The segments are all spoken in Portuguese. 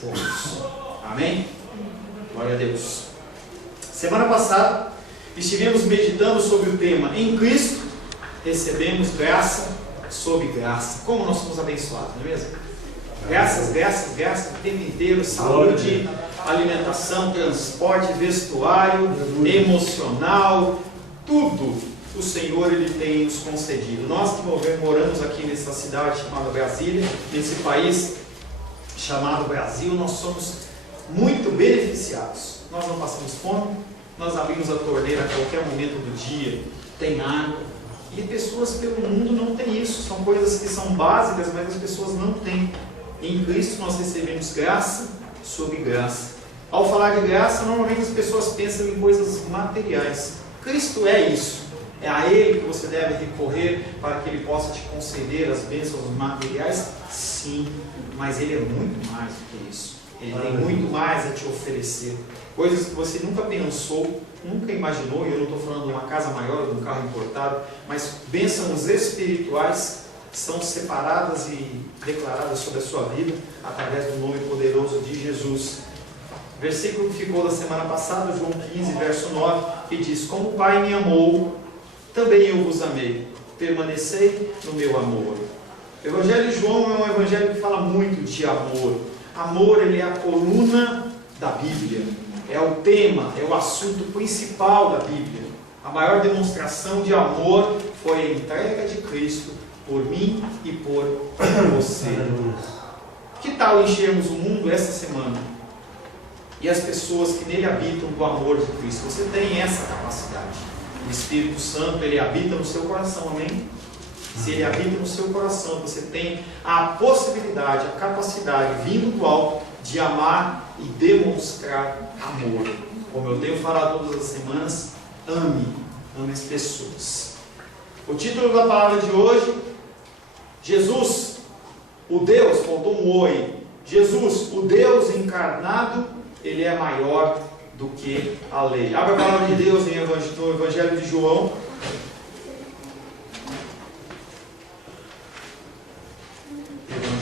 fomos. Amém? Glória a Deus. Semana passada estivemos meditando sobre o tema Em Cristo recebemos graça sobre graça. Como nós somos abençoados, não é mesmo? Graças, graças, graças o tempo inteiro. Saúde, alimentação, transporte, vestuário, emocional, tudo o Senhor Ele tem nos concedido. Nós que moramos aqui nessa cidade chamada Brasília, nesse país chamado Brasil, nós somos muito beneficiados. Nós não passamos fome, nós abrimos a torneira a qualquer momento do dia, tem água. E pessoas pelo mundo não têm isso. São coisas que são básicas, mas as pessoas não têm. Em Cristo nós recebemos graça sobre graça. Ao falar de graça, normalmente as pessoas pensam em coisas materiais. Cristo é isso. É a Ele que você deve recorrer para que Ele possa te conceder as bênçãos materiais? Sim, mas Ele é muito mais do que isso. Ele tem muito mais a te oferecer. Coisas que você nunca pensou, nunca imaginou, e eu não estou falando de uma casa maior, de um carro importado, mas bênçãos espirituais são separadas e declaradas sobre a sua vida através do nome poderoso de Jesus. Versículo que ficou da semana passada, João 15, verso 9, que diz: Como o Pai me amou, também eu vos amei, permanecei no meu amor. O Evangelho de João é um evangelho que fala muito de amor. Amor, ele é a coluna da Bíblia, é o tema, é o assunto principal da Bíblia. A maior demonstração de amor foi a entrega de Cristo por mim e por você. Que tal enchermos o mundo essa semana e as pessoas que nele habitam do amor de Cristo? Você tem essa capacidade. O Espírito Santo, ele habita no seu coração, amém? Se ele habita no seu coração, você tem a possibilidade, a capacidade, vindo do alto, de amar e demonstrar amor. Como eu tenho falado todas as semanas, ame as pessoas. O título da palavra de hoje: Jesus, o Deus, faltou um oi. Jesus, o Deus encarnado, ele é maior do que a lei. Abra a palavra de Deus no Evangelho de João.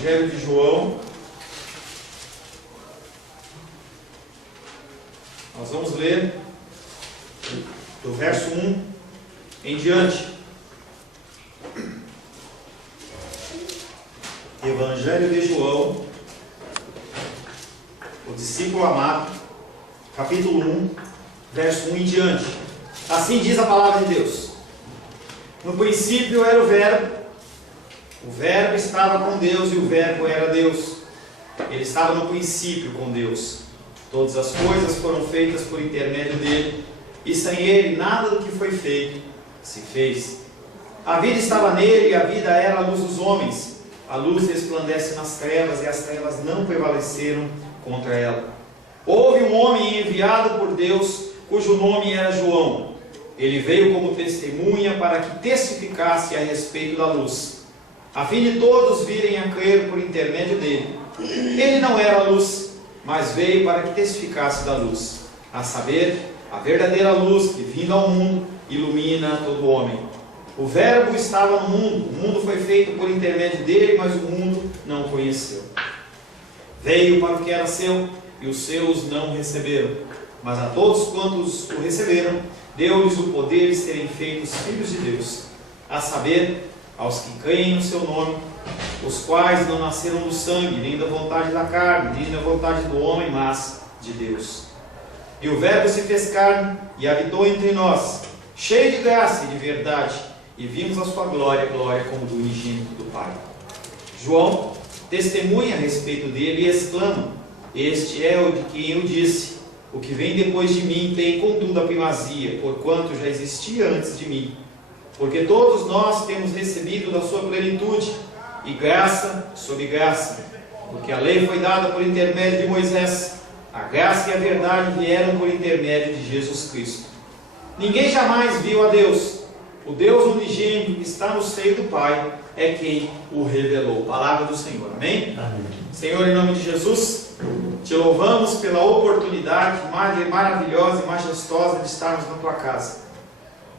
Evangelho de João. Nós vamos ler do verso 1 em diante. Evangelho de João, o discípulo amado, capítulo 1, verso 1 em diante. Assim diz a palavra de Deus: No princípio era o Verbo estava com Deus e o Verbo era Deus. Ele estava no princípio com Deus. Todas as coisas foram feitas por intermédio dele, e sem ele nada do que foi feito se fez. A vida estava nele e a vida era a luz dos homens. A luz resplandece nas trevas e as trevas não prevaleceram contra ela. Houve um homem enviado por Deus, cujo nome era João. Ele veio como testemunha para que testificasse a respeito da luz, a fim de todos virem a crer por intermédio dele. Ele não era a luz, mas veio para que testificasse da luz, a saber, a verdadeira luz que, vindo ao mundo, ilumina todo homem. O Verbo estava no mundo, o mundo foi feito por intermédio dele, mas o mundo não o conheceu. Veio para o que era seu, e os seus não o receberam. Mas a todos quantos o receberam, deu-lhes o poder de serem feitos filhos de Deus, a saber, aos que creem no seu nome, os quais não nasceram do sangue, nem da vontade da carne, nem da vontade do homem, mas de Deus. E o Verbo se fez carne e habitou entre nós, cheio de graça e de verdade, e vimos a sua glória, glória como do unigênito do Pai. João testemunha a respeito dele e exclama: Este é o de quem eu disse: O que vem depois de mim tem contudo a primazia, porquanto já existia antes de mim. Porque todos nós temos recebido da sua plenitude, e graça sobre graça, porque a lei foi dada por intermédio de Moisés, a graça e a verdade vieram por intermédio de Jesus Cristo. Ninguém jamais viu a Deus. O Deus unigênito que está no seio do Pai é quem o revelou. Palavra do Senhor, amém? Amém. Senhor, em nome de Jesus, te louvamos pela oportunidade maravilhosa e majestosa de estarmos na tua casa.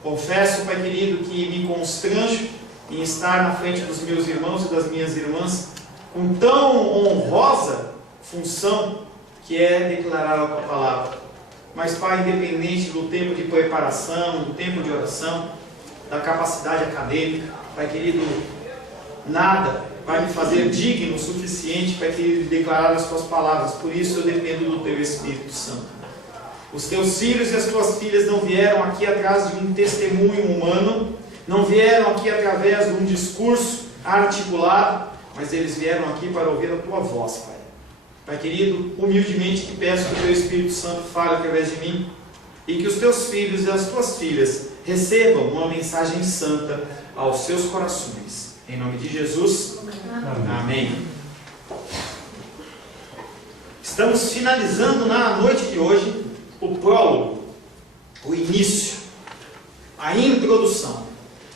Confesso, Pai querido, que me constranjo em estar na frente dos meus irmãos e das minhas irmãs com tão honrosa função que é declarar a tua palavra. Mas, Pai, independente do tempo de preparação, do tempo de oração, da capacidade acadêmica, Pai querido, nada vai me fazer digno o suficiente para declarar as tuas palavras. Por isso eu dependo do teu Espírito Santo. Os teus filhos e as tuas filhas não vieram aqui atrás de um testemunho humano, não vieram aqui através de um discurso articulado, mas eles vieram aqui para ouvir a tua voz, Pai. Pai querido, humildemente te peço que o teu Espírito Santo fale através de mim e que os teus filhos e as tuas filhas recebam uma mensagem santa aos seus corações. Em nome de Jesus, amém. Estamos finalizando na noite de hoje o prólogo, o início, a introdução.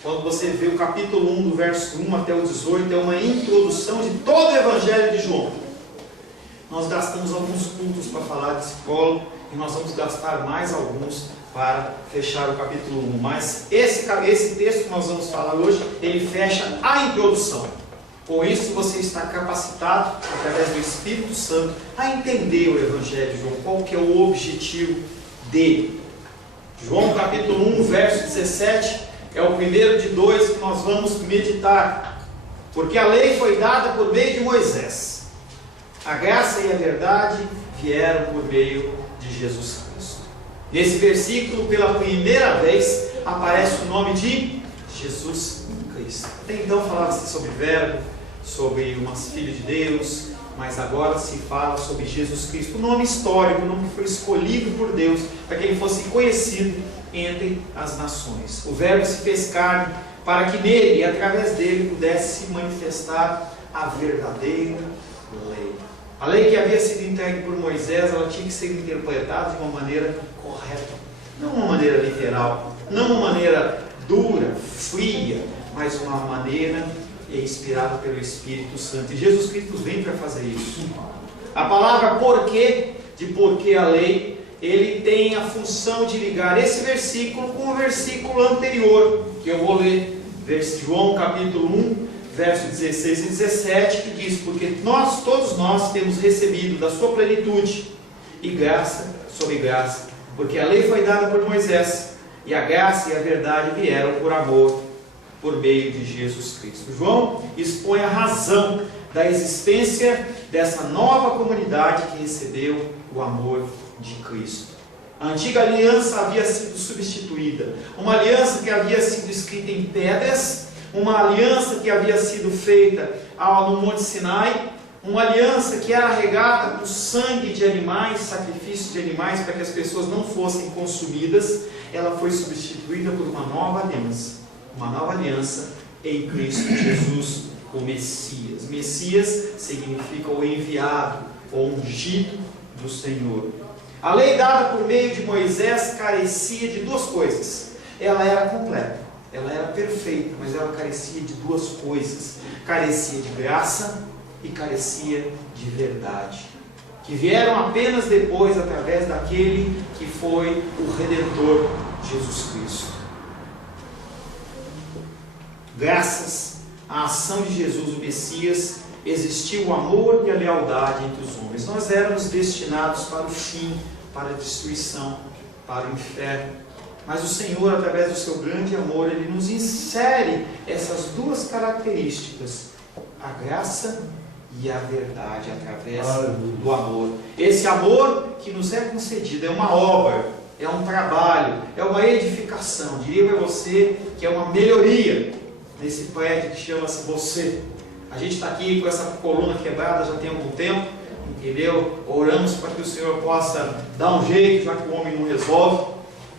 Quando você vê o capítulo 1, do verso 1 até o 18, é uma introdução de todo o Evangelho de João. Nós gastamos alguns cultos para falar desse prólogo e nós vamos gastar mais alguns para fechar o capítulo 1. Mas esse texto que nós vamos falar hoje, ele fecha a introdução. Com isso você está capacitado, através do Espírito Santo, a entender o Evangelho de João, qual que é o objetivo dele. João capítulo 1, verso 17, é o primeiro de dois que nós vamos meditar. Porque a lei foi dada por meio de Moisés. A graça e a verdade vieram por meio de Jesus Cristo. Nesse versículo, pela primeira vez, aparece o nome de Jesus Cristo. Até então falava-se sobre verbo, sobre uma filha de Deus, mas agora se fala sobre Jesus Cristo. O nome histórico, o nome que foi escolhido por Deus para que ele fosse conhecido entre as nações. O verbo se fez carne para que nele e através dele pudesse se manifestar a verdadeira lei. A lei que havia sido entregue por Moisés, ela tinha que ser interpretada de uma maneira correta, não uma maneira literal, não uma maneira dura, fria, mas uma maneira inspirada pelo Espírito Santo. E Jesus Cristo vem para fazer isso. A palavra porquê, de porquê a lei, ele tem a função de ligar esse versículo com o versículo anterior, que eu vou ler, João capítulo 1, verso 16 e 17, que diz: porque todos nós temos recebido da sua plenitude, e graça sobre graça, porque a lei foi dada por Moisés, e a graça e a verdade vieram por amor, por meio de Jesus Cristo. João expõe a razão da existência dessa nova comunidade que recebeu o amor de Cristo. A antiga aliança havia sido substituída, uma aliança que havia sido escrita em pedras, uma aliança que havia sido feita no Monte Sinai, uma aliança que era regada com sangue de animais, sacrifício de animais, para que as pessoas não fossem consumidas. Ela foi substituída por uma nova aliança em Cristo Jesus, o Messias. Messias significa o enviado, o ungido do Senhor. A lei dada por meio de Moisés carecia de duas coisas. Ela era completa, ela era perfeita, mas ela carecia de duas coisas: carecia de graça e carecia de verdade, que vieram apenas depois, através daquele que foi o Redentor, Jesus Cristo. Graças à ação de Jesus, o Messias, existiu o amor e a lealdade entre os homens. Nós éramos destinados para o fim, para a destruição, para o inferno. Mas o Senhor, através do seu grande amor, Ele nos insere essas duas características: a graça e a verdade, através do amor. Esse amor que nos é concedido é uma obra, é um trabalho, é uma edificação. Diria para você que é uma melhoria nesse prédio que chama-se você. A gente está aqui com essa coluna quebrada já tem algum tempo, entendeu? Oramos para que o Senhor possa dar um jeito, já que o homem não resolve.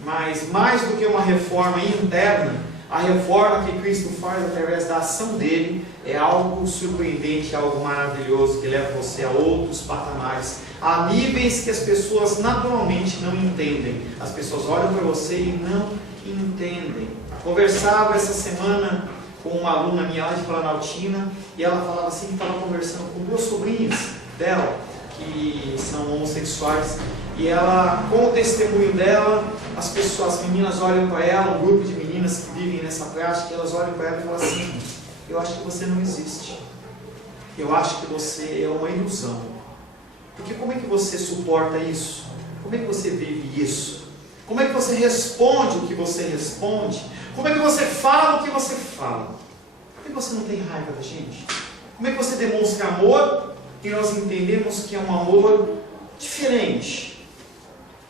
Mas mais do que uma reforma interna, a reforma que Cristo faz através da ação dele é algo surpreendente, algo maravilhoso, que leva você a outros patamares, a níveis que as pessoas naturalmente não entendem. As pessoas olham para você e não entendem. Conversava essa semana com uma aluna minha lá de Planaltina, e ela falava assim, que estava conversando com duas sobrinhas dela, que são homossexuais, e ela, com o testemunho dela, as meninas olham para ela, um grupo de meninas que vivem nessa prática, elas olham para ela e falam assim: eu acho que você não existe, eu acho que você é uma ilusão, Porque como é que você suporta isso? Como é que você vive isso? Como é que você responde o que você responde? Como é que você fala o que você fala? Por que você não tem raiva da gente? Como é que você demonstra amor e nós entendemos que é um amor diferente?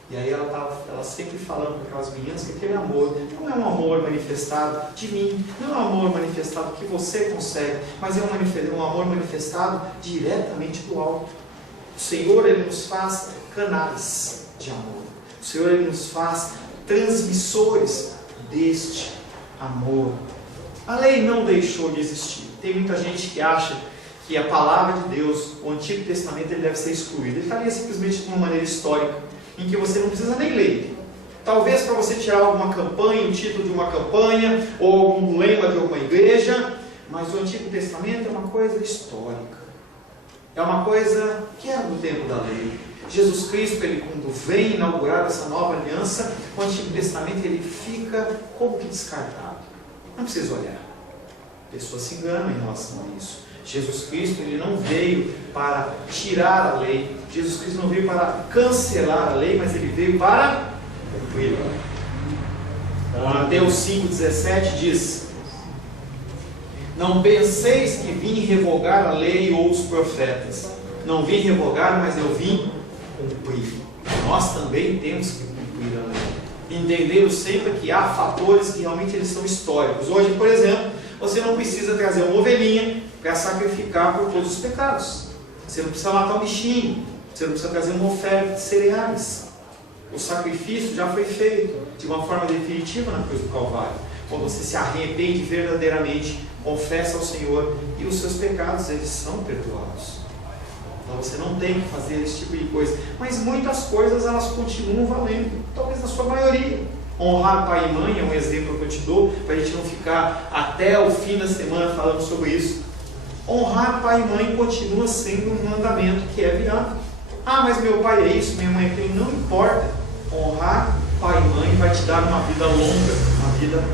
E aí ela sempre falando com aquelas meninas que aquele amor não é um amor manifestado de mim, não é um amor manifestado que você consegue, mas é um amor manifestado diretamente do alto. O Senhor, Ele nos faz canais de amor. O Senhor, Ele nos faz transmissores deste amor. A lei não deixou de existir. Tem muita gente que acha que a palavra de Deus, o Antigo Testamento, ele deve ser excluído. Ele estaria simplesmente de uma maneira histórica, em que você não precisa nem ler. Talvez para você tirar alguma campanha, o título de uma campanha, ou algum lema de alguma igreja, mas o Antigo Testamento é uma coisa histórica. É uma coisa que era no tempo da lei. Jesus Cristo, ele quando vem inaugurar essa nova aliança, o Antigo Testamento ele fica como que descartado. Não precisa olhar. Pessoas se enganam em relação a isso. Jesus Cristo ele não veio para tirar a lei. Jesus Cristo não veio para cancelar a lei, mas ele veio para cumpri-la. Mateus 5,17 diz: não penseis que vim revogar a lei ou os profetas. Não vim revogar, mas eu vim cumprir. Nós também temos que cumprir a lei. Entendendo sempre que há fatores que realmente eles são históricos. Hoje, por exemplo, você não precisa trazer uma ovelhinha para sacrificar por todos os pecados. Você não precisa matar um bichinho. Você não precisa trazer uma oferta de cereais. O sacrifício já foi feito de uma forma definitiva na cruz do Calvário. Quando você se arrepende verdadeiramente, confessa ao Senhor e os seus pecados, eles são perdoados. Então você não tem que fazer esse tipo de coisa. Mas muitas coisas elas continuam valendo. Talvez na sua maioria. Honrar pai e mãe é um exemplo que eu te dou, para a gente não ficar até o fim da semana falando sobre isso. Honrar pai e mãe continua sendo um mandamento que é viável. Ah, mas meu pai é isso, minha mãe é aquilo. Não importa. Honrar pai e mãe vai te dar uma vida longa, uma vida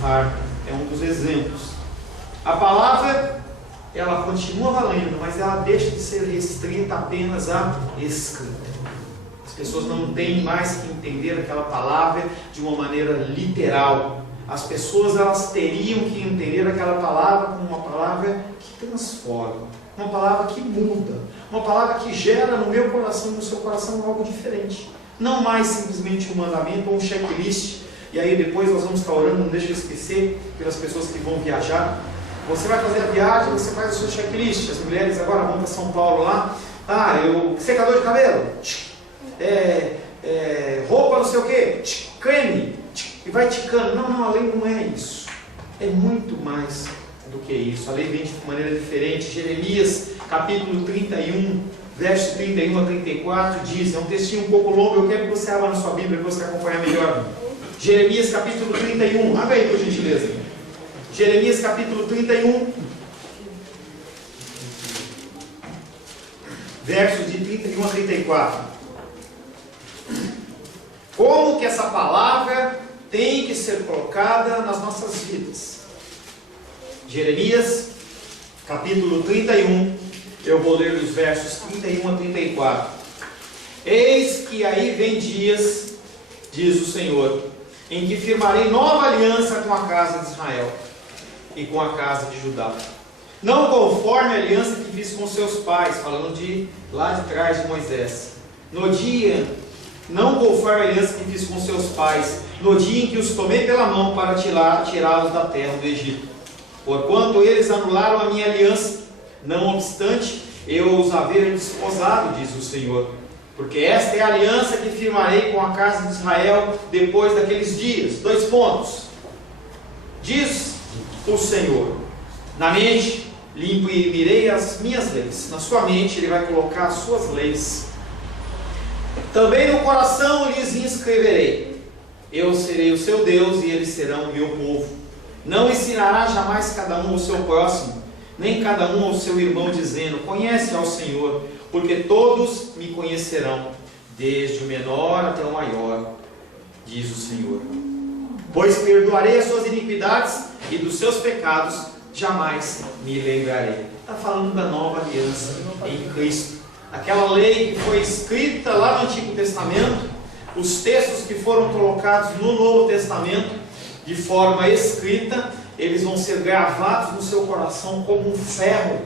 farta. É um dos exemplos. A palavra, ela continua valendo, mas ela deixa de ser restrita apenas à escrita. As pessoas não têm mais que entender aquela palavra de uma maneira literal. As pessoas elas teriam que entender aquela palavra como uma palavra que transforma, uma palavra que muda, uma palavra que gera no meu coração e no seu coração algo diferente. Não mais simplesmente um mandamento ou um checklist. E aí depois nós vamos estar orando, não deixe de esquecer, pelas pessoas que vão viajar. Você vai fazer a viagem, você faz o seu checklist. As mulheres agora vão para São Paulo lá. Secador de cabelo, roupa não sei o que, creme, e vai ticando. Não, a lei não é isso. É muito mais do que isso. A lei vem de maneira diferente. Jeremias capítulo 31, verso 31 a 34 diz, é um textinho um pouco longo, eu quero que você abra na sua Bíblia para você acompanhar melhor. Jeremias capítulo 31, abre aí por gentileza. Jeremias capítulo 31, versos de 31 a 34. Como que essa palavra tem que ser colocada nas nossas vidas? Jeremias capítulo 31, eu vou ler dos versos 31 a 34. Eis que aí vem dias, diz o Senhor, em que firmarei nova aliança com a casa de Israel e com a casa de Judá, não conforme a aliança que fiz com seus pais, falando de lá de trás de Moisés, não conforme a aliança que fiz com seus pais, no dia em que os tomei pela mão para tirá-los da terra do Egito, porquanto eles anularam a minha aliança, não obstante eu os haver desposado, diz o Senhor, porque esta é a aliança que firmarei com a casa de Israel depois daqueles dias. 2 pontos. Diz o Senhor, na mente lhe imprimirei as minhas leis. Na sua mente ele vai colocar as suas leis. Também no coração lhes inscreverei. Eu serei o seu Deus e eles serão o meu povo. Não ensinará jamais cada um ao seu próximo, nem cada um ao seu irmão, dizendo, conhece ao Senhor, porque todos me conhecerão, desde o menor até o maior, diz o Senhor. Pois perdoarei as suas iniquidades e dos seus pecados jamais me lembrarei. Está falando da nova aliança em Cristo. aquela lei que foi escrita lá no Antigo Testamento, os textos que foram colocados no Novo Testamento, de forma escrita, eles vão ser gravados no seu coração como um ferro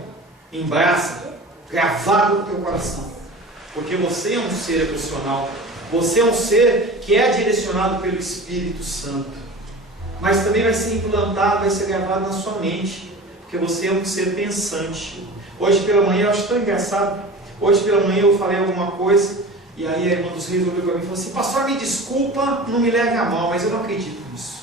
em brasa, gravado no teu coração, porque você é um ser emocional, você é um ser que é direcionado pelo Espírito Santo, mas também vai ser implantado, vai ser gravado na sua mente, porque você é um ser pensante. Hoje pela manhã, eu acho tão engraçado, hoje pela manhã eu falei alguma coisa, e aí a irmã dos reis olhou para mim e falou assim: pastor, me desculpa, não me leve a mal, mas eu não acredito nisso.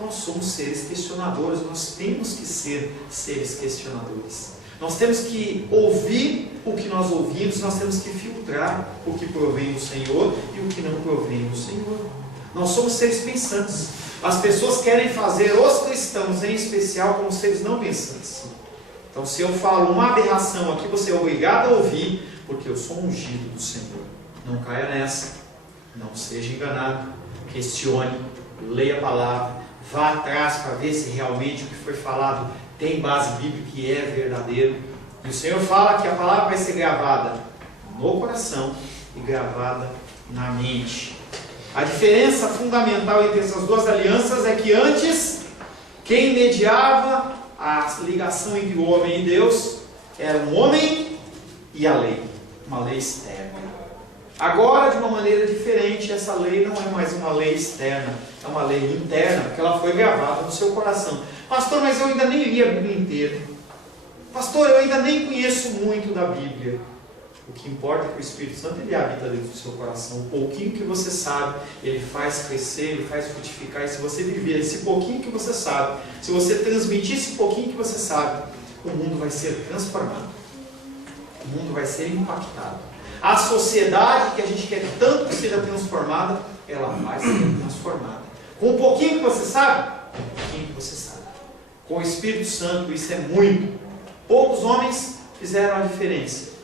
Nós somos seres questionadores, nós temos que ser seres questionadores. Nós temos que ouvir o que nós ouvimos, nós temos que filtrar o que provém do Senhor e o que não provém do Senhor. Nós somos seres pensantes. As pessoas querem fazer os cristãos, em especial, como seres não pensantes. Então, se eu falo uma aberração aqui, você é obrigado a ouvir, porque eu sou ungido do Senhor. Não caia nessa, não seja enganado, questione, leia a palavra, vá atrás para ver se realmente o que foi falado tem base bíblica e é verdadeiro. E o Senhor fala que a palavra vai ser gravada no coração e gravada na mente. A diferença fundamental entre essas duas alianças é que antes, quem mediava a ligação entre o homem e Deus era um homem e a lei, uma lei externa. Agora, de uma maneira diferente, essa lei não é mais uma lei externa, é uma lei interna, porque ela foi gravada no seu coração. Pastor, mas eu ainda nem li a Bíblia inteira. Pastor, eu ainda nem conheço muito da Bíblia. O que importa é que o Espírito Santo, ele habita dentro do seu coração. O pouquinho que você sabe, ele faz crescer, ele faz frutificar. E se você viver esse pouquinho que você sabe, se você transmitir esse pouquinho que você sabe, o mundo vai ser transformado. O mundo vai ser impactado. A sociedade que a gente quer tanto que seja transformada, ela vai ser transformada. Com um pouquinho que você sabe, um pouquinho que você sabe. Com o Espírito Santo, isso é muito. Poucos homens fizeram a diferença.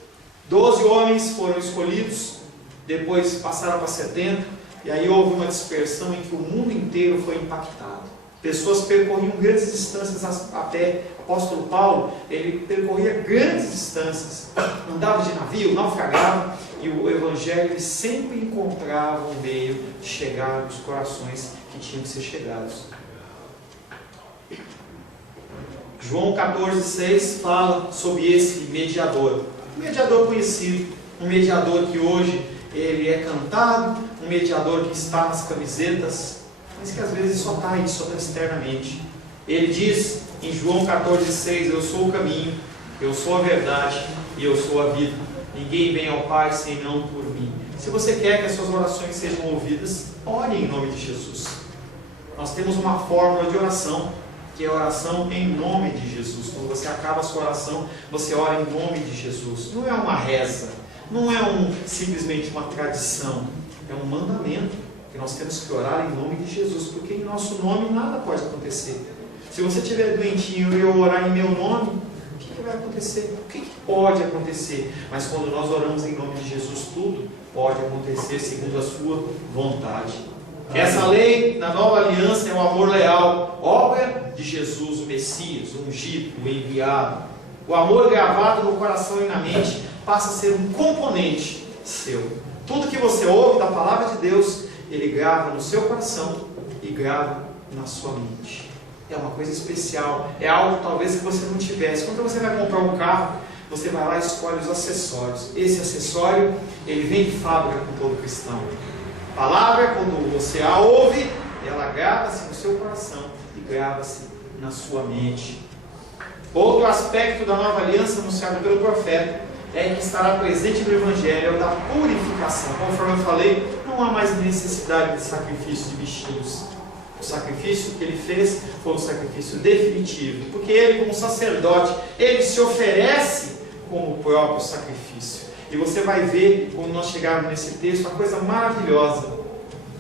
12 homens foram escolhidos, depois passaram para 70, e aí houve uma dispersão em que o mundo inteiro foi impactado. Pessoas percorriam grandes distâncias a pé. O apóstolo Paulo, ele percorria grandes distâncias, andava de navio, naufragava, e o Evangelho ele sempre encontrava um meio de chegar nos corações que tinham que ser chegados. João 14,6 fala sobre esse mediador. Um mediador conhecido, um mediador que hoje ele é cantado, um mediador que está nas camisetas, mas que às vezes só está aí, só está externamente. Ele diz em João 14,6: eu sou o caminho, eu sou a verdade e eu sou a vida. Ninguém vem ao Pai senão por mim. Se você quer que as suas orações sejam ouvidas, ore em nome de Jesus. Nós temos uma fórmula de oração, que é a oração em nome de Jesus. Quando você acaba a sua oração, você ora em nome de Jesus. Não é uma reza, não é simplesmente uma tradição, é um mandamento, que nós temos que orar em nome de Jesus, porque em nosso nome nada pode acontecer. Se você estiver doentinho e eu orar em meu nome, o que vai acontecer? O que pode acontecer? Mas quando nós oramos em nome de Jesus, tudo pode acontecer segundo a sua vontade. Essa lei da nova aliança é o amor leal, obra de Jesus, o Messias, o ungido, o enviado. O amor gravado no coração e na mente passa a ser um componente seu. Tudo que você ouve da palavra de Deus, ele grava no seu coração e grava na sua mente. É uma coisa especial, é algo talvez que você não tivesse. Quando você vai comprar um carro, você vai lá e escolhe os acessórios. Esse acessório, ele vem de fábrica com todo cristão. A palavra, quando você a ouve, ela grava-se no seu coração e grava-se na sua mente. Outro aspecto da nova aliança anunciado pelo profeta é que estará presente no Evangelho, é o da purificação. Conforme eu falei, não há mais necessidade de sacrifício de bichinhos. O sacrifício que ele fez foi um sacrifício definitivo, porque ele, como sacerdote, ele se oferece como o próprio sacrifício. E você vai ver, quando nós chegarmos nesse texto, uma coisa maravilhosa.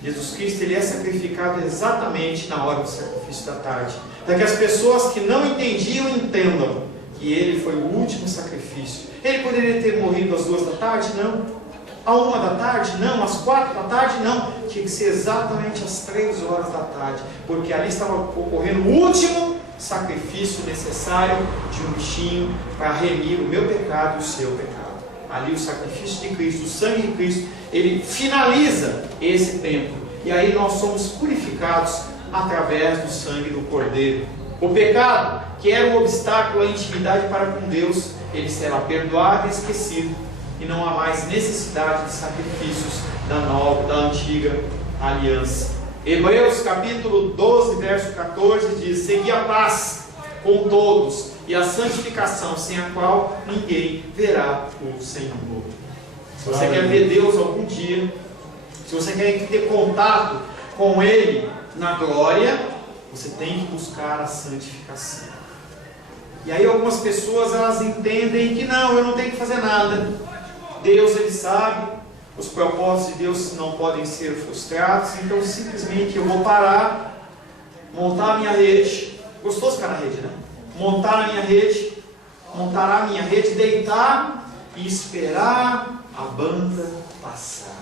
Jesus Cristo, ele é sacrificado exatamente na hora do sacrifício da tarde, para que as pessoas que não entendiam entendam que ele foi o último sacrifício. Ele poderia ter morrido às 2 da tarde? Não. À 1 da tarde? Não. Às 4 da tarde? Não. Tinha que ser exatamente às 3 horas da tarde, porque ali estava ocorrendo o último sacrifício necessário de um bichinho para remir o meu pecado e o seu pecado. ali o sacrifício de Cristo, o sangue de Cristo, ele finaliza esse tempo. E aí nós somos purificados através do sangue do Cordeiro. O pecado, que era um obstáculo à intimidade para com Deus, ele será perdoado e esquecido. E não há mais necessidade de sacrifícios da antiga aliança. Hebreus capítulo 12, verso 14 diz: segui a paz com todos e a santificação, sem a qual ninguém verá o Senhor. Se você quer ver Deus algum dia, se você quer ter contato com Ele na glória, você tem que buscar a santificação. E aí algumas pessoas, elas entendem que não, eu não tenho que fazer nada. Deus, Ele sabe, os propósitos de Deus não podem ser frustrados, então simplesmente eu vou parar, montar a minha rede. Gostoso ficar na rede, né? Montar a minha rede, deitar e esperar a banda passar.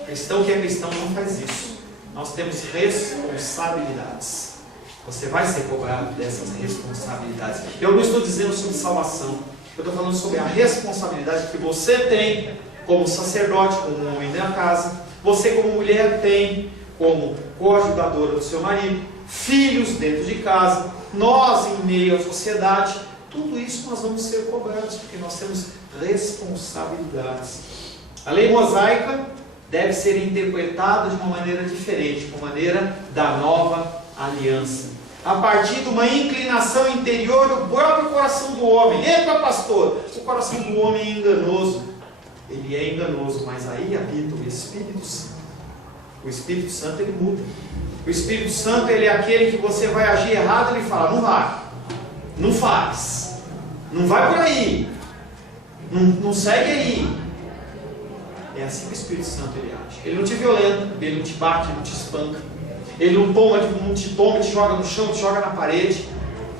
O cristão que é cristão não faz isso. Nós temos responsabilidades. Você vai ser cobrado dessas responsabilidades. Eu não estou dizendo sobre salvação. Eu estou falando sobre a responsabilidade que você tem como sacerdote, como homem da casa. Você como mulher tem como coadjudadora do seu marido. Filhos dentro de casa. Nós em meio à sociedade. Tudo isso nós vamos ser cobrados, porque nós temos responsabilidades. A lei mosaica deve ser interpretada de uma maneira diferente, de uma maneira da nova aliança, a partir de uma inclinação interior do próprio coração do homem. Epa, pastor, o coração do homem é enganoso. Ele é enganoso, mas aí habita o Espírito Santo. O Espírito Santo, ele muda. O Espírito Santo, ele é aquele que você vai agir errado, ele fala: não vai, não faz, não vai por aí, não segue aí. É assim que o Espírito Santo ele age. Ele não te violenta, ele não te bate, ele não te espanca. Ele não te toma, te joga no chão, te joga na parede,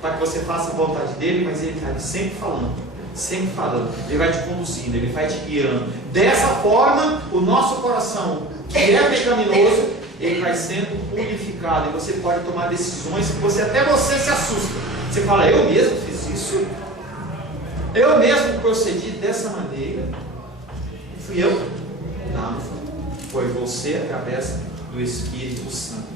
para que você faça a vontade dele, mas ele está sempre falando. Ele vai te conduzindo, ele vai te guiando. Dessa forma, o nosso coração, que é pecaminoso, ele vai sendo purificado, e você pode tomar decisões que até você se assusta. Você fala: eu mesmo fiz isso, eu mesmo procedi dessa maneira. Fui eu? Não, foi você através do Espírito Santo.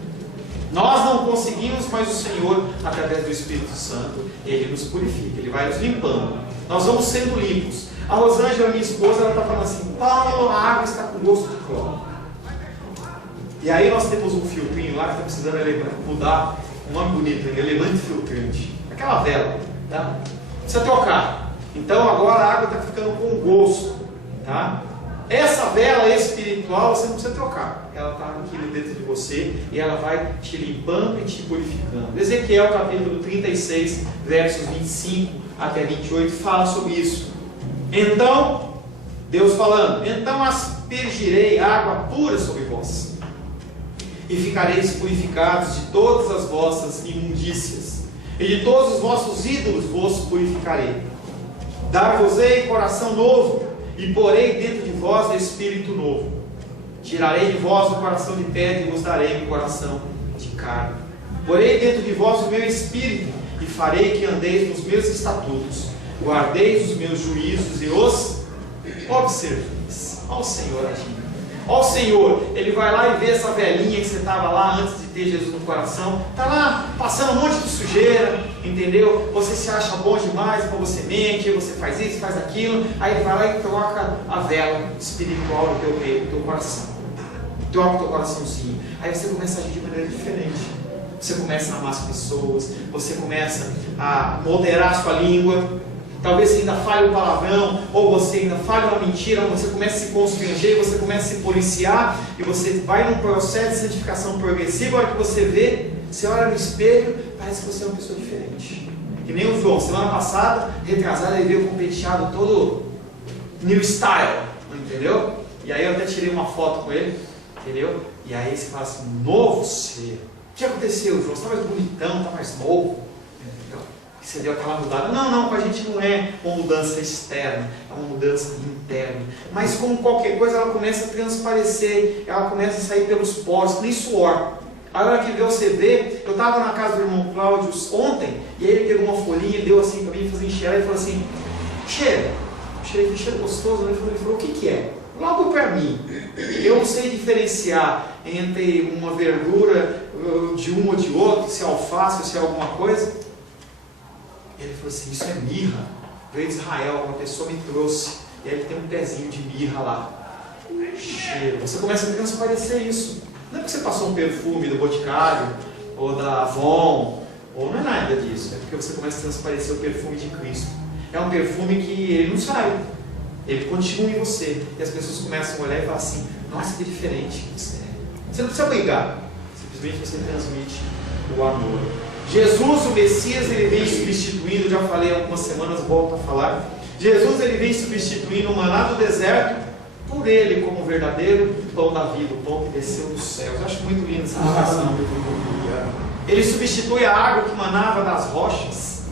Nós não conseguimos, mas o Senhor, através do Espírito Santo, Ele nos purifica, Ele vai nos limpando. Nós vamos sendo limpos. A Rosângela, minha esposa, ela está falando assim: Paulo, a água está com gosto de cloro. E aí nós temos um filtrinho lá que está precisando mudar, um nome bonito, elevante filtrante. Aquela vela, tá? Precisa trocar. Então agora a água está ficando com gosto, tá? Essa vela espiritual você não precisa trocar. Ela está aqui dentro de você e ela vai te limpando e te purificando. Ezequiel capítulo 36, versos 25 até 28 fala sobre isso. Então, Deus falando: então aspergirei água pura sobre vós, e ficareis purificados de todas as vossas imundícias, e de todos os vossos ídolos vos purificarei. Dar-vos-ei coração novo, e porei dentro de vós espírito novo. Tirarei de vós o coração de pedra, e vos darei um coração de carne. Porei dentro de vós o meu espírito, e farei que andeis nos meus estatutos, guardeis os meus juízos e os observeis. Olha o Senhor agindo. Olha o Senhor, Ele vai lá e vê essa velhinha que você estava lá antes de ter Jesus no coração, está lá passando um monte de sujeira, entendeu? Você se acha bom demais, então você mente, você faz isso, faz aquilo. Aí Ele vai lá e troca a vela espiritual do teu peito, do teu coração, troca o teu coraçãozinho. Aí você começa a agir de maneira diferente. Você começa a amar as pessoas, você começa a moderar a sua língua. Talvez você ainda fale um palavrão, ou você ainda fale uma mentira, ou você começa a se constranger, você começa a se policiar, e você vai num processo de santificação progressiva. A hora que você vê, você olha no espelho, parece que você é uma pessoa diferente. Que nem o João, semana passada, retrasada, ele veio com o penteado todo new style, entendeu? E aí eu até tirei uma foto com ele, entendeu? E aí você fala assim: novo ser. O que aconteceu, João? Você está mais bonitão, está mais novo. Você deu aquela mudada. Não, com a gente não é uma mudança externa, é uma mudança interna. Mas como qualquer coisa, ela começa a transparecer, ela começa a sair pelos poros, nem suor. A hora que você vê, eu estava na casa do irmão Cláudio ontem, e ele pegou uma folhinha e deu assim para mim, fazendo enxergar, e falou assim: cheira, cheiro, cheiro gostoso. Ele falou, o que é? Logo para mim, eu não sei diferenciar entre uma verdura de um ou de outro, se é alface ou se é alguma coisa. Ele falou assim, isso é mirra, veio de Israel, uma pessoa me trouxe, e aí ele tem um pezinho de mirra lá. Cheiro. Você começa a transparecer isso. Não é porque você passou um perfume do Boticário, ou da Avon, ou não é nada disso, é porque você começa a transparecer o perfume de Cristo. É um perfume que ele não sai, ele continua em você, e as pessoas começam a olhar e falar assim, nossa, que diferente que você é. Você não precisa brigar, simplesmente você transmite o amor. Jesus, o Messias, ele vem substituindo, já falei há algumas semanas, volto a falar, Jesus ele vem substituindo o maná do deserto por ele como o verdadeiro pão da vida, o pão que desceu dos céus. Eu acho muito lindo essa expressão. Ele substitui a água que manava das rochas.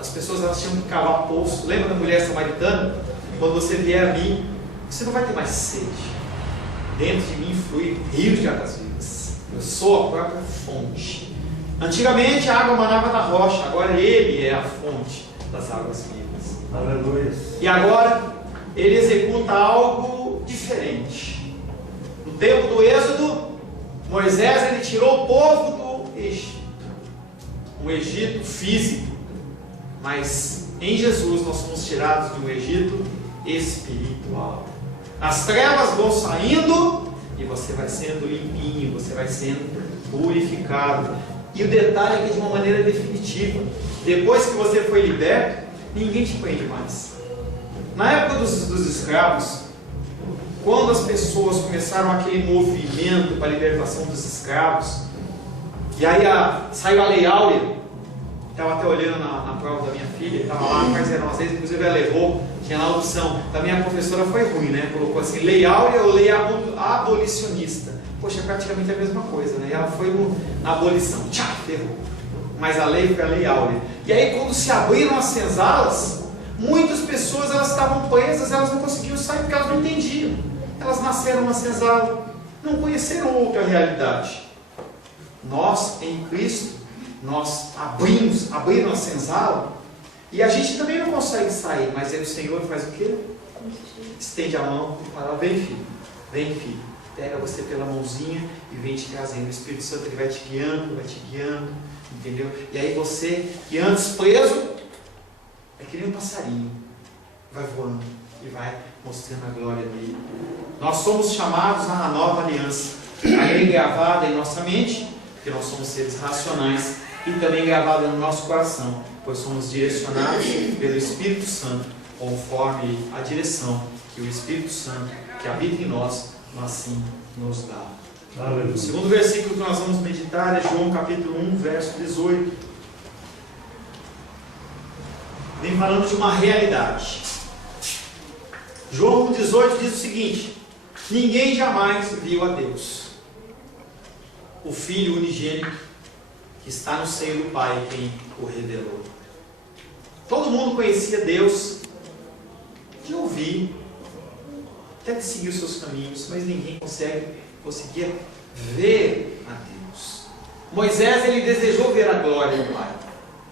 As pessoas elas tinham que cavar poço. Lembra da mulher samaritana? Quando você vier a mim, você não vai ter mais sede. Dentro de mim flui rios de águas vivas. Eu sou a própria fonte. Antigamente a água manava da rocha, agora ele é a fonte das águas vivas. Aleluia. E agora ele executa algo diferente. No tempo do Êxodo, Moisés ele tirou o povo do Egito. Um Egito físico. Mas em Jesus nós somos tirados de um Egito espiritual. As trevas vão saindo e você vai sendo limpinho, você vai sendo purificado. E o detalhe é que de uma maneira definitiva. Depois que você foi liberto, ninguém te prende mais. Na época dos escravos, quando as pessoas começaram aquele movimento para a libertação dos escravos, e aí saiu a Lei Áurea, estava até olhando na prova da minha filha, estava lá, faz 9 vezes, inclusive ela levou, tinha lá a opção, da minha professora foi ruim, né? Colocou assim, Lei Áurea ou Lei Abolicionista. Poxa, é praticamente a mesma coisa, né? E ela foi na abolição, tchá, ferrou. Mas a lei foi a Lei Áurea. E aí quando se abriram as senzalas, muitas pessoas elas estavam presas, elas não conseguiam sair porque elas não entendiam. Elas nasceram na senzala, não conheceram outra realidade. Nós, em Cristo, nós abriram a senzala, e a gente também não consegue sair, mas aí o Senhor faz o quê? Estende a mão e fala, vem filho, pega você pela mãozinha e vem te trazendo. O Espírito Santo ele vai te guiando, entendeu? E aí você, que antes preso, é que nem um passarinho, vai voando e vai mostrando a glória dele. Nós somos chamados à nova aliança, a lei gravada em nossa mente, porque nós somos seres racionais, e também gravada no nosso coração, pois somos direcionados pelo Espírito Santo, conforme a direção que o Espírito Santo, que habita em nós, assim nos dá. Aleluia. O segundo versículo que nós vamos meditar é João capítulo 1, verso 18. Vem falando de uma realidade. João 18 diz o seguinte: ninguém jamais viu a Deus. O Filho unigênito que está no seio do Pai quem o revelou. Todo mundo conhecia Deus de ouvir, até de seguir os seus caminhos, mas ninguém conseguia ver a Deus. Moisés ele desejou ver a glória do Pai.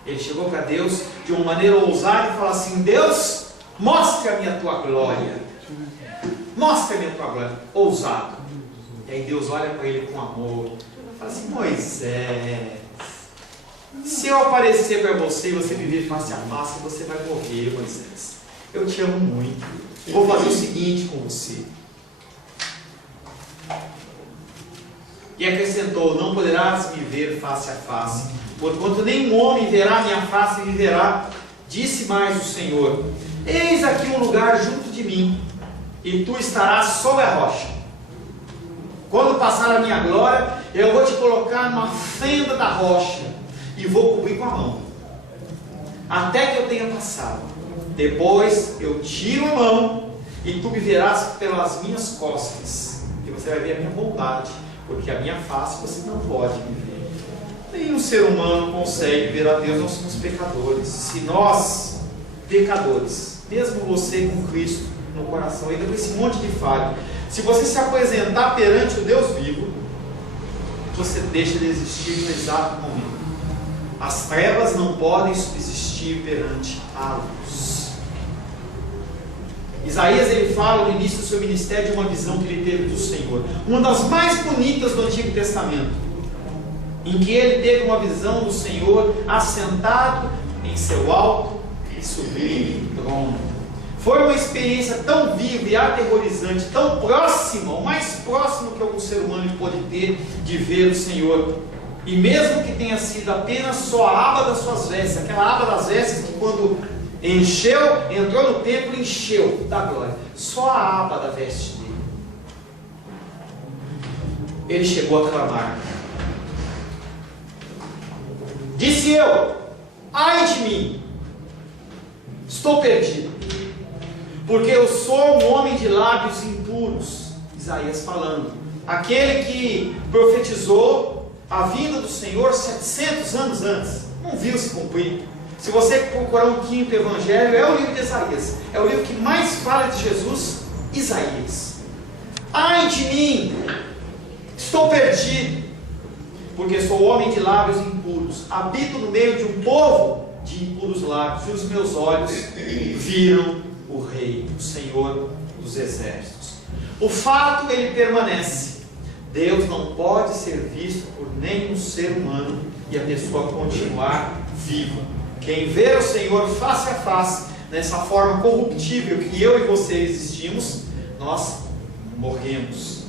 Ele chegou para Deus de uma maneira ousada e falou assim: Deus, mostra-me a tua glória. Mostra-me a tua glória. Ousado. E aí Deus olha para ele com amor. Fala assim: Moisés, se eu aparecer para você e você me ver face a face, você vai morrer, Moisés. Eu te amo muito. Vou fazer o seguinte com você. E acrescentou: não poderás me ver face a face, porquanto nenhum homem verá minha face e viverá. Disse mais o Senhor: eis aqui um lugar junto de mim, e tu estarás sobre a rocha. Quando passar a minha glória, eu vou te colocar numa fenda da rocha, e vou cobrir com a mão, até que eu tenha passado. Depois eu tiro a mão, e tu me verás pelas minhas costas, e você vai ver a minha bondade, porque a minha face você não pode me ver. Nenhum ser humano consegue ver a Deus, nós somos pecadores. Se nós, pecadores, mesmo você com Cristo no coração, ainda com esse monte de falha, se você se apresentar perante o Deus vivo, você deixa de existir no exato momento. As trevas não podem subsistir perante a luz. Isaías, ele fala no início do seu ministério de uma visão que ele teve do Senhor, uma das mais bonitas do Antigo Testamento, em que ele teve uma visão do Senhor assentado em seu alto e sublime trono. Foi uma experiência tão viva e aterrorizante, tão próxima, o mais próximo que algum ser humano pode ter de ver o Senhor. E mesmo que tenha sido apenas só a aba das suas vestes, aquela aba das vestes que quando entrou no templo, encheu da glória, só a aba da veste dele, ele chegou a clamar: disse eu, ai de mim, estou perdido, porque eu sou um homem de lábios impuros. Isaías falando, aquele que profetizou a vinda do Senhor 700 anos antes, não viu se cumprir. Se você procurar um quinto evangelho, é o livro de Isaías, é o livro que mais fala de Jesus, Isaías. Ai de mim, estou perdido, porque sou homem de lábios impuros, habito no meio de um povo de impuros lábios, e os meus olhos viram o Rei, o Senhor dos Exércitos. O fato, ele permanece: Deus não pode ser visto por nenhum ser humano e a pessoa continuar viva. Quem vê o Senhor face a face, nessa forma corruptível que eu e você existimos, nós morremos.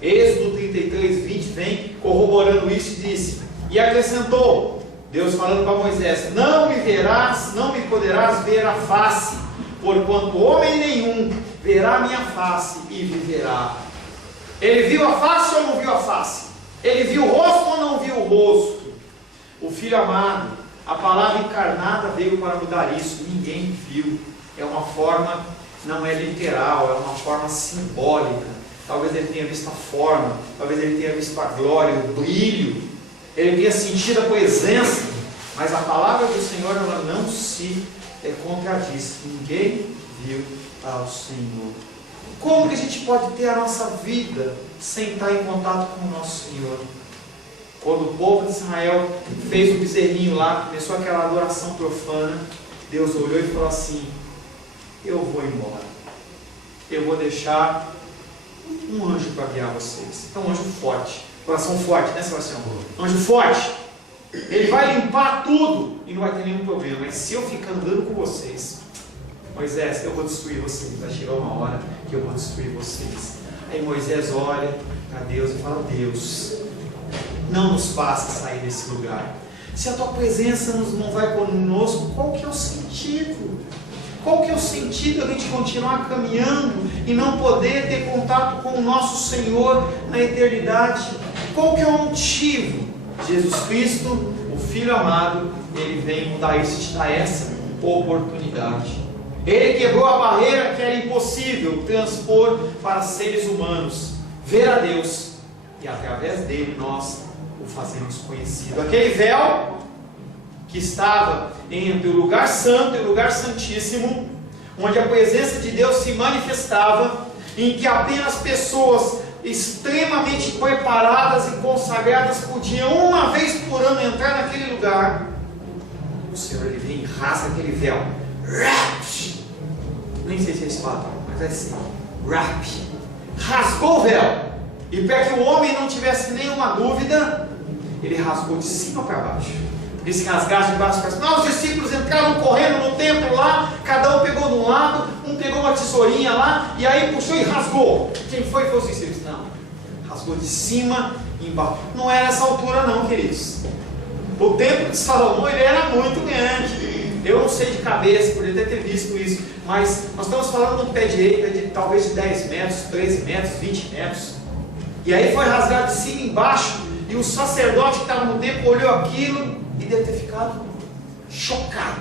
Êxodo 33, 20 vem corroborando isso e disse, e acrescentou, Deus falando para Moisés: não me verás, não me poderás ver a face, porquanto homem nenhum verá minha face e viverá. Ele viu a face ou não viu a face? Ele viu o rosto ou não viu o rosto? O Filho amado, a palavra encarnada veio para mudar isso. Ninguém viu. É uma forma, não é literal, é uma forma simbólica. Talvez ele tenha visto a forma, talvez ele tenha visto a glória, o brilho, ele tenha sentido a presença, mas a palavra do Senhor, ela não se contradiz. Ninguém viu ao Senhor. Como que a gente pode ter a nossa vida sem estar em contato com o nosso Senhor? Quando o povo de Israel fez o bezerrinho lá, começou aquela adoração profana, Deus olhou e falou assim: eu vou embora, eu vou deixar um anjo para guiar vocês. É um anjo forte, coração forte, né, Sebastião? Anjo forte, ele vai limpar tudo e não vai ter nenhum problema. Mas se eu ficar andando com vocês, Moisés, eu vou destruir vocês. Vai chegar uma hora que eu vou destruir vocês. Aí Moisés olha para Deus e fala: Deus, não nos faça sair desse lugar. Se a tua presença não vai conosco, qual que é o sentido? Qual que é o sentido a gente continuar caminhando e não poder ter contato com o nosso Senhor na eternidade? Qual que é o motivo? Jesus Cristo, o Filho amado, ele vem mudar isso e te dar essa oportunidade. Ele quebrou a barreira que era impossível transpor para seres humanos, ver a Deus, e através dele nós o fazemos conhecido. Aquele véu que estava entre o lugar santo e o lugar santíssimo, onde a presença de Deus se manifestava, em que apenas pessoas extremamente preparadas e consagradas podiam uma vez por ano entrar naquele lugar. O Senhor, ele vem e rasga aquele véu, nem sei se é espada, mas é assim, rasgou o véu, e para que o homem não tivesse nenhuma dúvida, ele rasgou de cima para baixo. Porque se rasgasse de baixo para cima, não, os discípulos entraram correndo no templo lá, cada um pegou de um lado, um pegou uma tesourinha lá, e aí puxou e rasgou. Quem foi os discípulos? Não, rasgou de cima e embaixo. Não era essa altura não, queridos. O templo de Salomão, ele era muito grande. Eu não sei de cabeça, poderia ter visto isso, mas nós estamos falando de um pé direito de talvez de 10 metros, 13 metros, 20 metros. E aí foi rasgado de cima e embaixo, e o sacerdote que estava no templo olhou aquilo e deve ter ficado chocado.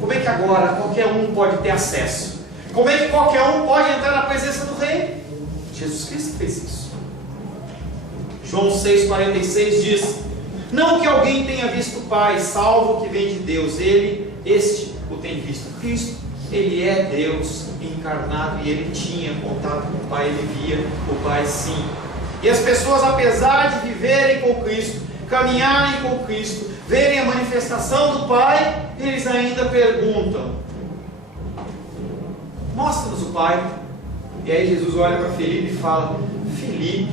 Como é que agora qualquer um pode ter acesso? Como é que qualquer um pode entrar na presença do Rei? Jesus Cristo fez isso. João 6,46 diz: não que alguém tenha visto o Pai, salvo o que vem de Deus, este o tem visto. Cristo, ele é Deus encarnado, e ele tinha contato com o Pai, ele via o Pai sim. E as pessoas, apesar de viverem com Cristo, caminharem com Cristo, verem a manifestação do Pai, eles ainda perguntam: mostra-nos o Pai. E aí Jesus olha para Felipe e fala: Felipe,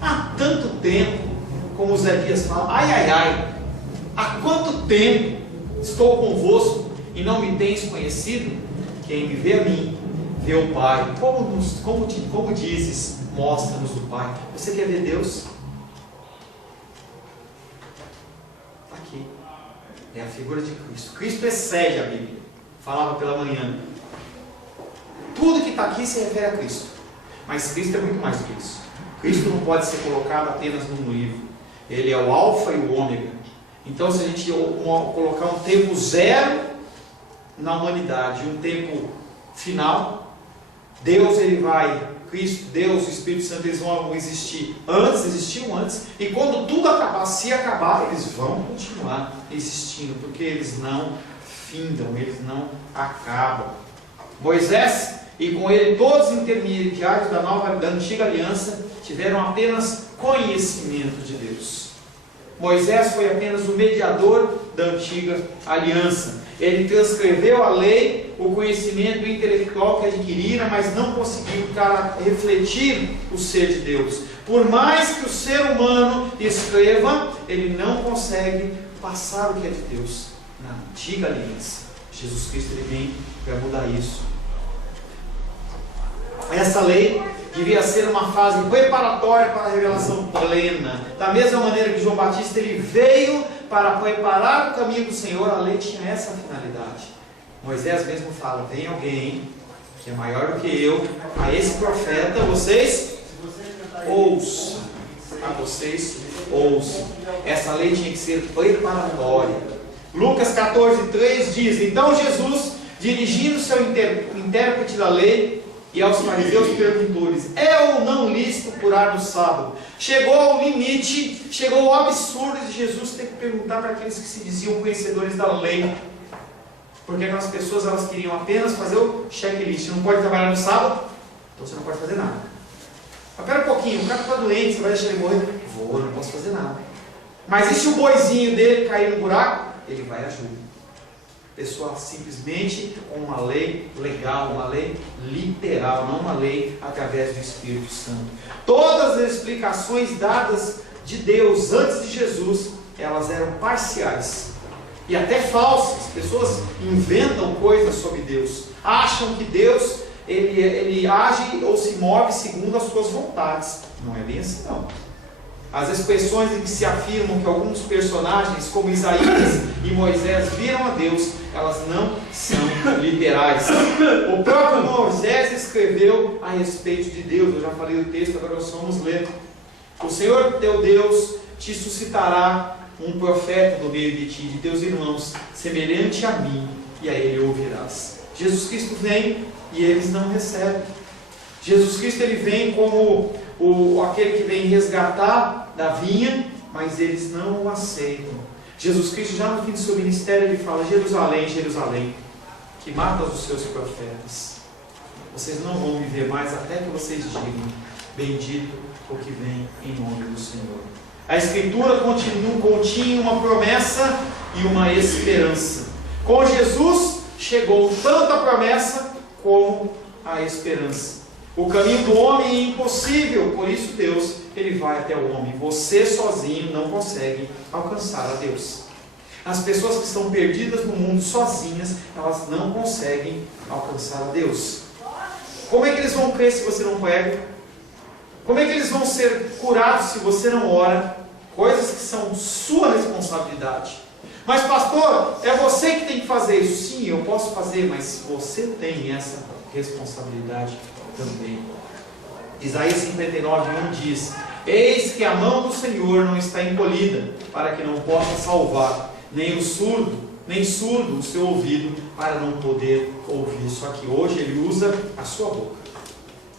há tanto tempo, como Zequias fala, ai, ai, ai, há quanto tempo estou convosco e não me tens conhecido? Quem me vê a mim, vê o Pai. Como dizes, mostra-nos o Pai. Você quer ver Deus? Está aqui. É a figura de Cristo. Cristo excede a Bíblia. Falava pela manhã. Tudo que está aqui se refere a Cristo. Mas Cristo é muito mais do que isso. Cristo não pode ser colocado apenas num livro. Ele é o alfa e o ômega. Então, se a gente colocar um tempo zero na humanidade, um tempo final, Deus, Cristo, Deus, o Espírito Santo, eles vão existir antes, existiam antes, e quando tudo acabar, se acabar, eles vão continuar existindo, porque eles não findam, eles não acabam. Moisés e com ele todos os intermediários da antiga aliança tiveram apenas conhecimento de Deus. Moisés foi apenas o mediador da antiga aliança. Ele transcreveu a lei, o conhecimento intelectual que adquirira, mas não conseguiu refletir o ser de Deus. Por mais que o ser humano escreva, ele não consegue passar o que é de Deus na antiga aliança. Jesus Cristo ele vem para mudar isso. Essa lei devia ser uma fase preparatória para a revelação plena. Da mesma maneira que João Batista ele veio para preparar o caminho do Senhor, a lei tinha essa finalidade. Moisés mesmo fala: vem alguém que é maior do que eu, a esse profeta vocês ouçam. A vocês ouçam. Essa lei tinha que ser preparatória. Lucas 14:3 diz: então Jesus, dirigindo-se ao intérprete da lei e aos fariseus perguntou-lhes: é ou não lícito curar no sábado? Chegou ao limite, chegou ao absurdo de Jesus ter que perguntar para aqueles que se diziam conhecedores da lei, porque aquelas pessoas elas queriam apenas fazer o checklist. Não pode trabalhar no sábado, então você não pode fazer nada. Mas pera um pouquinho, o cara está doente, você vai deixar ele morrer? Vou, não posso fazer nada. Mas e se o boizinho dele cair no buraco? Ele vai ajudar. Pessoal, simplesmente uma lei legal, uma lei literal, não uma lei através do Espírito Santo. Todas as explicações dadas de Deus antes de Jesus, elas eram parciais e até falsas. Pessoas inventam coisas sobre Deus, acham que Deus ele age ou se move segundo as suas vontades. Não é bem assim, não. As expressões em que se afirmam que alguns personagens, como Isaías e Moisés, viram a Deus, elas não são literais. O próprio Moisés escreveu a respeito de Deus. Eu já falei o texto, agora nós vamos ler. O Senhor teu Deus te suscitará um profeta no meio de ti, de teus irmãos, semelhante a mim, e a ele ouvirás. Jesus Cristo vem e eles não recebem. Jesus Cristo ele vem como aquele que vem resgatar da vinha, mas eles não o aceitam. Jesus Cristo, já no fim do seu ministério, ele fala: Jerusalém, Jerusalém, que matas os seus profetas, vocês não vão viver mais até que vocês digam: bendito o que vem em nome do Senhor. A Escritura continha uma promessa e uma esperança. Com Jesus chegou tanto a promessa como a esperança. O caminho do homem é impossível, por isso Deus ele vai até o homem. Você sozinho não consegue alcançar a Deus. As pessoas que estão perdidas no mundo sozinhas, elas não conseguem alcançar a Deus. Como é que eles vão crer se você não prega? Como é que eles vão ser curados se você não ora? Coisas que são sua responsabilidade. Mas pastor, é você que tem que fazer isso. Sim, eu posso fazer, mas você tem essa responsabilidade também. Isaías 59:1 diz: eis que a mão do Senhor não está encolhida, para que não possa salvar, nem surdo o seu ouvido, para não poder ouvir. Só que hoje ele usa a sua boca,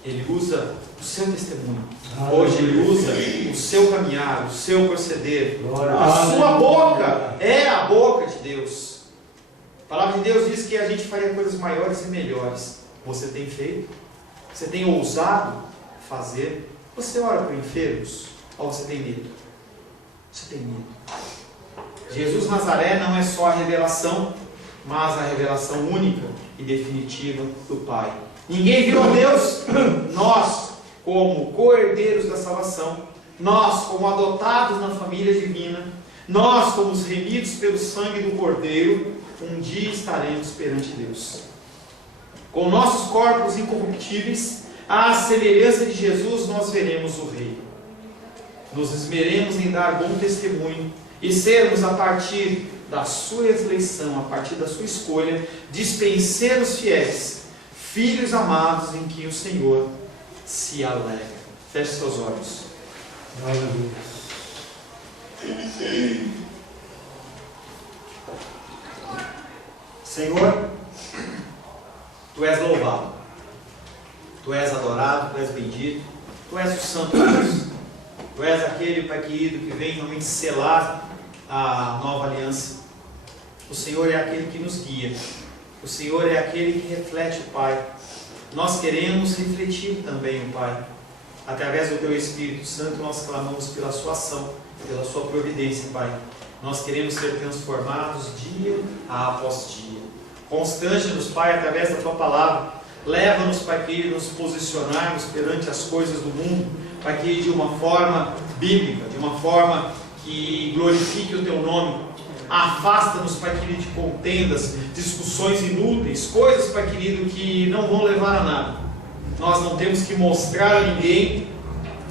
ele usa o seu testemunho, hoje ele usa o seu caminhar, o seu proceder. A sua boca é a boca de Deus. A palavra de Deus diz que a gente faria coisas maiores e melhores. Você tem feito? Você tem ousado fazer? Você ora por enfermos? Ou você tem medo? Você tem medo. Jesus Nazaré não é só a revelação mas a revelação única e definitiva do Pai. Ninguém viu a Deus. Nós, como co-herdeiros da salvação, nós, como adotados na família divina, nós, como os remidos pelo sangue do Cordeiro, um dia estaremos perante Deus. Com nossos corpos incorruptíveis, à semelhança de Jesus, nós veremos o Rei. Nos esmeremos em dar bom testemunho e sermos, a partir da sua eleição, a partir da sua escolha, dispenseiros fiéis, filhos amados em que o Senhor se alegra. Feche seus olhos. Aleluia. Senhor, Tu és louvado, Tu és adorado, Tu és bendito, Tu és o Santo Deus, Tu és aquele, Pai querido, que vem realmente selar a nova aliança. O Senhor é aquele que nos guia, o Senhor é aquele que reflete o Pai. Nós queremos refletir também o Pai. Através do Teu Espírito Santo, nós clamamos pela Sua ação, pela Sua providência, Pai. Nós queremos ser transformados dia após dia. Constante-nos, Pai, através da Tua palavra. Leva-nos, Pai querido, nos posicionarmos perante as coisas do mundo, Pai querido, de uma forma bíblica, de uma forma que glorifique o Teu nome. Afasta-nos, Pai querido, de contendas, discussões inúteis, coisas, Pai querido, que não vão levar a nada. Nós não temos que mostrar a ninguém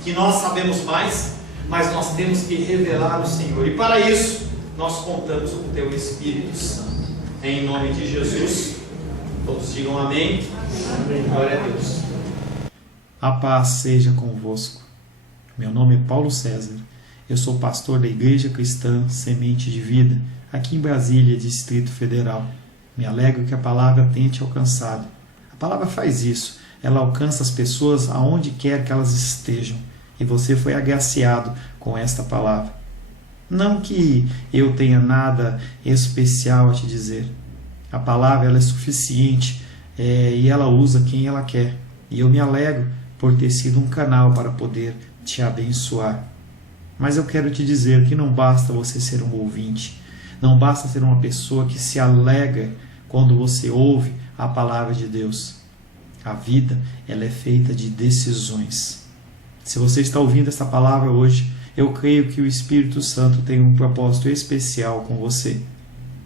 que nós sabemos mais, mas nós temos que revelar o Senhor. E para isso, nós contamos com o Teu Espírito Santo. Em nome de Jesus, todos digam amém. Amém. Glória a Deus. A paz seja convosco. Meu nome é Paulo César. Eu sou pastor da Igreja Cristã Semente de Vida, aqui em Brasília, Distrito Federal. Me alegro que a palavra tenha te alcançado. A palavra faz isso. Ela alcança as pessoas aonde quer que elas estejam. E você foi agraciado com esta palavra. Não que eu tenha nada especial a te dizer. A palavra ela é suficiente e ela usa quem ela quer. E eu me alegro por ter sido um canal para poder te abençoar. Mas eu quero te dizer que não basta você ser um ouvinte. Não basta ser uma pessoa que se alegra quando você ouve a palavra de Deus. A vida ela é feita de decisões. Se você está ouvindo essa palavra hoje, eu creio que o Espírito Santo tem um propósito especial com você.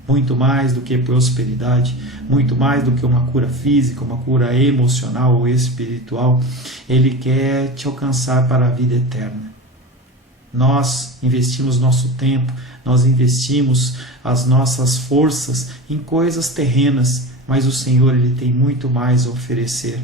Muito mais do que prosperidade, muito mais do que uma cura física, uma cura emocional ou espiritual, Ele quer te alcançar para a vida eterna. Nós investimos nosso tempo, nós investimos as nossas forças em coisas terrenas, mas o Senhor ele tem muito mais a oferecer.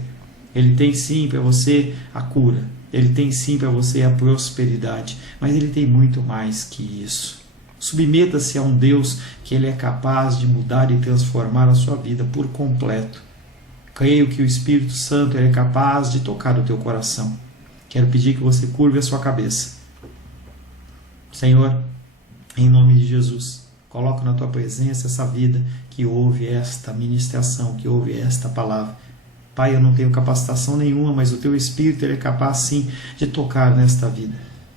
Ele tem sim para você a cura, Ele tem sim para você a prosperidade, mas Ele tem muito mais que isso. Submeta-se a um Deus que Ele é capaz de mudar e transformar a sua vida por completo. Creio que o Espírito Santo ele é capaz de tocar o teu coração. Quero pedir que você curve a sua cabeça. Senhor, em nome de Jesus, coloco na Tua presença essa vida que ouve esta ministração, que ouve esta palavra. Pai, eu não tenho capacitação nenhuma, mas o Teu Espírito ele é capaz sim de tocar nesta vida,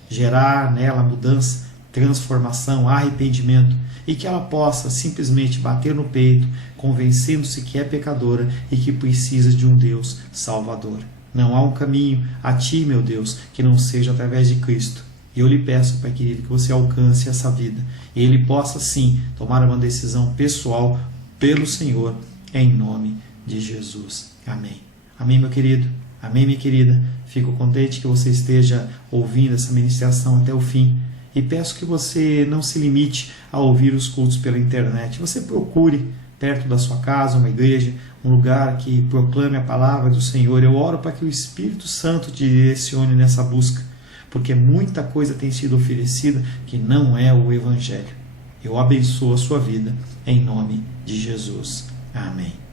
gerar nela mudança, transformação, arrependimento, e que ela possa simplesmente bater no peito, convencendo-se que é pecadora e que precisa de um Deus salvador. Não há um caminho a Ti, meu Deus, que não seja através de Cristo. E eu lhe peço, Pai querido, que você alcance essa vida e ele possa sim tomar uma decisão pessoal pelo Senhor, em nome de Jesus. Amém. Amém, meu querido. Amém, minha querida. Fico contente que você esteja ouvindo essa ministração até o fim. E peço que você não se limite a ouvir os cultos pela internet. Você procure perto da sua casa uma igreja, um lugar que proclame a palavra do Senhor. Eu oro para que o Espírito Santo te direcione nessa busca, porque muita coisa tem sido oferecida que não é o Evangelho. Eu abençoo a sua vida em nome de Jesus. Amém.